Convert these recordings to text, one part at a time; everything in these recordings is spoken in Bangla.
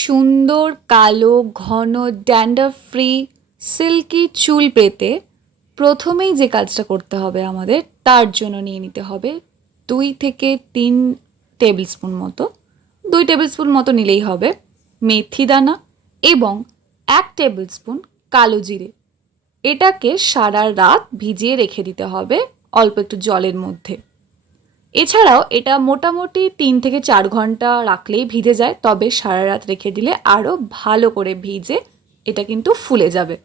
সুন্দর কালো ঘন ড্যান্ড্রাফ ফ্রি সিল্কি চুল পেতে প্রথমেই যে কাজটা করতে হবে আমাদের, তার জন্য নিয়ে নিতে হবে 2 থেকে 3 টেবিল স্পুন মতো, 2 টেবিল স্পুন মতো নিলেই হবে মেথি দানা এবং 1 টেবিল স্পুন কালো জিরে। এটাকে সারা রাত ভিজিয়ে রেখে দিতে হবে অল্প একটু জলের মধ্যে। এছাড়াও এটা মোটামুটি 3 থেকে 4 ঘন্টা রাখলেই ভিজে যায়, তবে সারা রাত রেখে দিলে আরও ভালো করে ভিজে এটা কিন্তু ফুলে যাবে।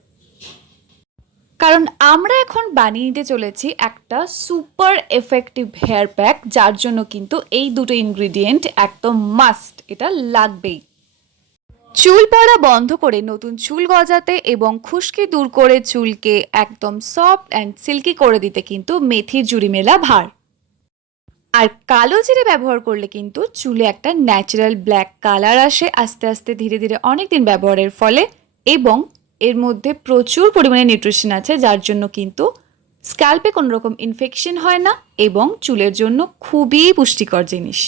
কারণ আমরা এখন বানিয়ে নিতে চলেছি একটা সুপার এফেক্টিভ হেয়ার প্যাক, যার জন্য কিন্তু এই দুটো ইনগ্রিডিয়েন্ট একদম মাস্ট, এটা লাগবেই। চুল পড়া বন্ধ করে নতুন চুল গজাতে এবং খুশকি দূর করে চুলকে একদম সফট অ্যান্ড সিল্কি করে দিতে কিন্তু মেথির জুড়ি মেলা ভার। আর কালো জিরে ব্যবহার করলে কিন্তু চুলে একটা ন্যাচারাল ব্ল্যাক কালার আসে আস্তে আস্তে ধীরে ধীরে অনেক দিন ব্যবহারের ফলে, এবং এর মধ্যে প্রচুর পরিমাণে নিউট্রিশন আছে, যার জন্য কিন্তু স্ক্যাল্পে কোনো রকম ইনফেকশন হয় না এবং চুলের জন্য খুবই পুষ্টিকর জিনিস।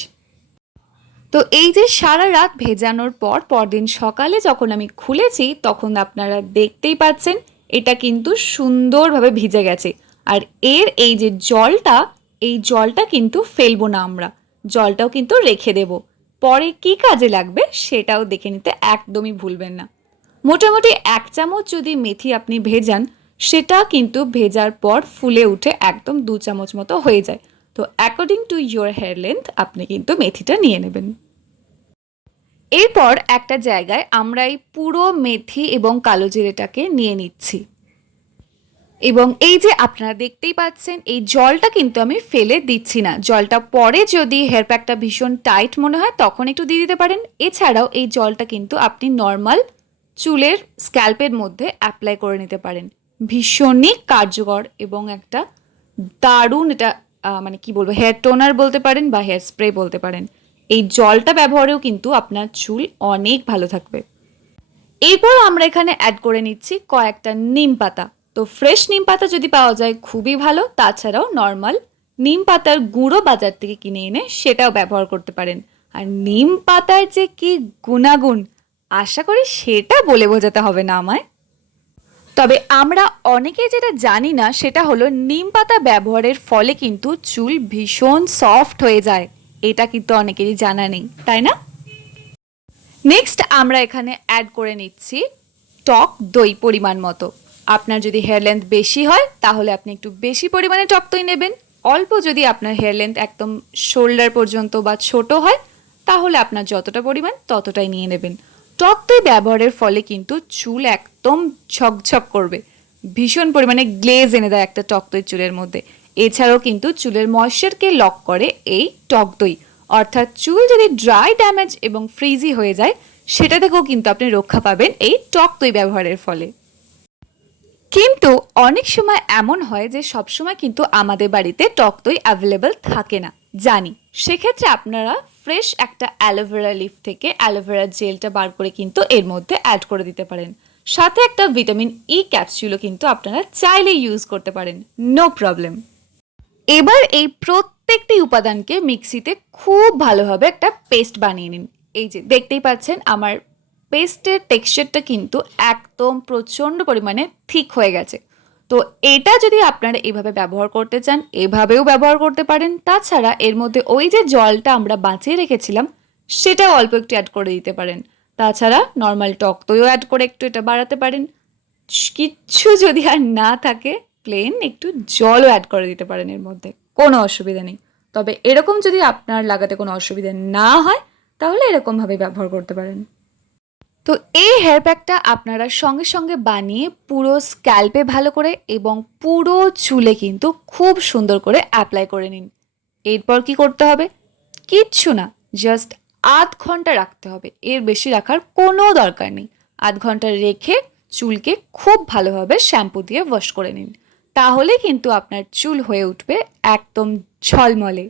তো এই যে সারা রাত ভেজানোর পর পরদিন সকালে যখন আমি খুলেছি তখন আপনারা দেখতেই পাচ্ছেন এটা কিন্তু সুন্দরভাবে ভিজে গেছে। আর এর এই যে জলটা, এই জলটা কিন্তু ফেলবো না আমরা, জলটাও কিন্তু রেখে দেব, পরে কি কাজে লাগবে সেটাও দেখে নিতে একদমই ভুলবেন না। মোটামুটি 1 চামচ যদি মেথি আপনি ভেজান, সেটা কিন্তু ভেজার পর ফুলে উঠে একদম 2 চামচ মতো হয়ে যায়। তো according to your hair length আপনি কিন্তু মেথিটা নিয়ে নেবেন। এরপর একটা জায়গায় আমরা এই পুরো মেথি এবং কালো জিরেটাকে নিয়ে নিচ্ছি, এবং এই যে আপনারা দেখতেই পাচ্ছেন এই জলটা কিন্তু আমি ফেলে দিচ্ছি না। জলটা পরে যদি হেয়ার প্যাকটা ভীষণ টাইট মনে হয় তখন একটু দিয়ে দিতে পারেন। এছাড়াও এই জলটা কিন্তু আপনি নর্মাল চুলের স্ক্যাল্পের মধ্যে অ্যাপ্লাই করে নিতে পারেন। ভীষণই কার্যকর এবং একটা দারুণ, এটা মানে কি বলবো, হেয়ার টোনার বলতে পারেন বা হেয়ার স্প্রে বলতে পারেন। এই জলটা ব্যবহারেও কিন্তু আপনার চুল অনেক ভালো থাকবে। এরপর আমরা এখানে অ্যাড করে নিচ্ছি কয়েকটা নিম পাতা। তো ফ্রেশ নিম পাতা যদি পাওয়া যায় খুবই ভালো, তাছাড়াও নর্মাল নিম পাতার গুঁড়ো বাজার থেকে কিনে এনে সেটাও ব্যবহার করতে পারেন। আর নিম পাতার যে কি গুণাগুণ, আশা করি সেটা বলে বোঝাতে হবে না আমায়। তবে আমরা অনেকে যেটা জানি না সেটা হলো নিম পাতা ব্যবহারের ফলে কিন্তু চুল ভীষণ সফট হয়ে যায়, এটা কিন্তু অনেকেরই জানা নেই, তাই না? নেক্সট আমরা এখানে অ্যাড করে নিচ্ছি টক দই পরিমাণ মতো। আপনার যদি হেয়ার লেন্থ বেশি হয় তাহলে আপনি একটু বেশি পরিমাণে টক দই নেবেন। অল্প যদি আপনার হেয়ার লেন্থ একদম শোল্ডার পর্যন্ত বা ছোট হয় তাহলে আপনার যতটা পরিমাণ ততটাই নিয়ে নেবেন। টক দই ব্যবহারের ফলে কিন্তু চুল একদম ঝকঝক করবে, ভীষণ পরিমাণে গ্লেজ এনে দেয় একটা টক দই চুলের মধ্যে। এছাড়াও কিন্তু চুলের ময়েশ্চারকে লক করে এই টক দই, অর্থাৎ চুল যদি ড্রাই, ড্যামেজ এবং ফ্রিজি হয়ে যায় সেটা থেকেও কিন্তু আপনি রক্ষা পাবেন এই টক দই ব্যবহারের ফলে। কিন্তু অনেক সময় এমন হয় যে সবসময় কিন্তু আমাদের বাড়িতে টক দই অ্যাভেলেবেল থাকে না, জানি। সেক্ষেত্রে আপনারা ফ্রেশ একটা অ্যালোভেরা লিফ থেকে অ্যালোভেরা জেলটা বার করে কিন্তু এর মধ্যে অ্যাড করে দিতে পারেন। সাথে একটা ভিটামিন ই ক্যাপসুলও কিন্তু আপনারা চাইলে ইউজ করতে পারেন, নো প্রবলেম। এবার এই প্রত্যেকটি উপাদানকে মিক্সিতে খুব ভালোভাবে একটা পেস্ট বানিয়ে নিন। এই যে দেখতেই পাচ্ছেন আমার পেস্টের টেক্সচারটা কিন্তু একদম প্রচণ্ড পরিমাণে থিক হয়ে গেছে। তো এটা যদি আপনারা এভাবে ব্যবহার করতে চান এভাবেও ব্যবহার করতে পারেন। তাছাড়া এর মধ্যে ওই যে জলটা আমরা বাঁচিয়ে রেখেছিলাম সেটাও অল্প একটু অ্যাড করে দিতে পারেন। তাছাড়া নর্মাল টক দইও অ্যাড করে একটু এটা বাড়াতে পারেন। কিচ্ছু যদি আর না থাকে প্লেন একটু জলও অ্যাড করে দিতে পারেন এর মধ্যে, কোনো অসুবিধা নেই। তবে এরকম যদি আপনার লাগাতে কোনো অসুবিধা না হয় তাহলে এরকমভাবে ব্যবহার করতে পারেন। তো এই হেয়ার প্যাকটা আপনারা সঙ্গে সঙ্গে বানিয়ে পুরো স্ক্যাল্পে ভালো করে এবং পুরো চুলে কিন্তু খুব সুন্দর করে অ্যাপ্লাই করে নিন। এরপর কি করতে হবে? কিচ্ছু না, জাস্ট আধ ঘন্টা রাখতে হবে, এর বেশি রাখার কোনো দরকার নেই। আধ ঘন্টা রেখে চুলকে খুব ভালোভাবে শ্যাম্পু দিয়ে ওয়াশ করে নিন, তাহলে কিন্তু আপনার চুল হয়ে উঠবে একদম ঝলমলে।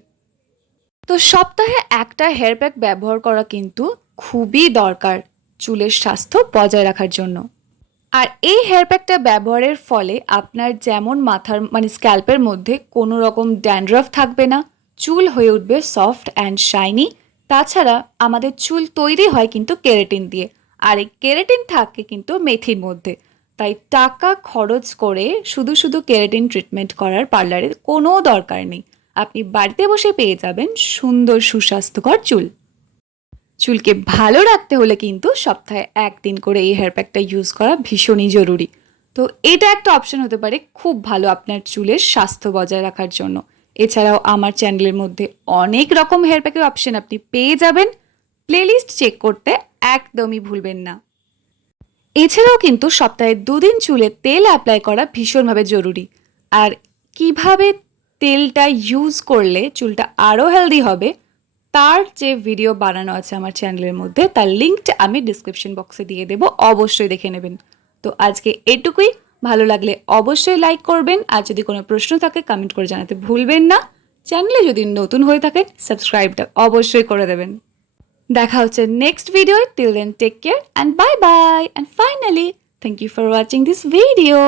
তো সপ্তাহে একটা হেয়ার প্যাক ব্যবহার করা কিন্তু খুবই দরকার চুলের স্বাস্থ্য বজায় রাখার জন্য। আর এই হেয়ার প্যাকটা ব্যবহারের ফলে আপনার যেমন মাথার মানে স্ক্যাল্পের মধ্যে কোনো রকম ড্যান্ড্রাফ থাকবে না, চুল হয়ে উঠবে সফট অ্যান্ড শাইনি, তাছাড়া আমাদের চুল তৈরি হয় কিন্তু কেরাটিন দিয়ে, আর এই কেরাটিন থাকে কিন্তু মেথির মধ্যে। তাই টাকা খরচ করে শুধু শুধু কেরাটিন ট্রিটমেন্ট করার পার্লারের কোনো দরকার নেই। আপনি বাড়িতে বসে পেয়ে যাবেন সুন্দর সুস্বাস্থ্যকর চুল। চুলকে ভালো রাখতে হলে কিন্তু সপ্তাহে 1 দিন করে এই হেয়ার প্যাকটা ইউজ করা ভীষণই জরুরি। তো এটা একটা অপশন হতে পারে খুব ভালো আপনার চুলের স্বাস্থ্য বজায় রাখার জন্য। এছাড়াও আমার চ্যানেলের মধ্যে অনেক রকম হেয়ার প্যাকের অপশন আপনি পেয়ে যাবেন। প্লেলিস্ট চেক করতে একদমই ভুলবেন না। এছাড়াও কিন্তু সপ্তাহে 2 দিন চুলে তেল অ্যাপ্লাই করা ভীষণভাবে জরুরি। আর কিভাবে তেলটা ইউজ করলে চুলটা আরও হেলদি হবে তার যে ভিডিও বানানো আছে আমার চ্যানেলের মধ্যে, তার লিঙ্কটা আমি ডিসক্রিপশন বক্সে দিয়ে দেবো, অবশ্যই দেখে নেবেন। তো আজকে এটুকুই। ভালো লাগলে অবশ্যই লাইক করবেন, আর যদি কোনো প্রশ্ন থাকে কমেন্ট করে জানাতে ভুলবেন না। চ্যানেলে যদি নতুন হয়ে থাকেন সাবস্ক্রাইবটা অবশ্যই করে দেবেন। দেখা হচ্ছে next video. Till then take care and bye bye. And finally thank you for watching this video.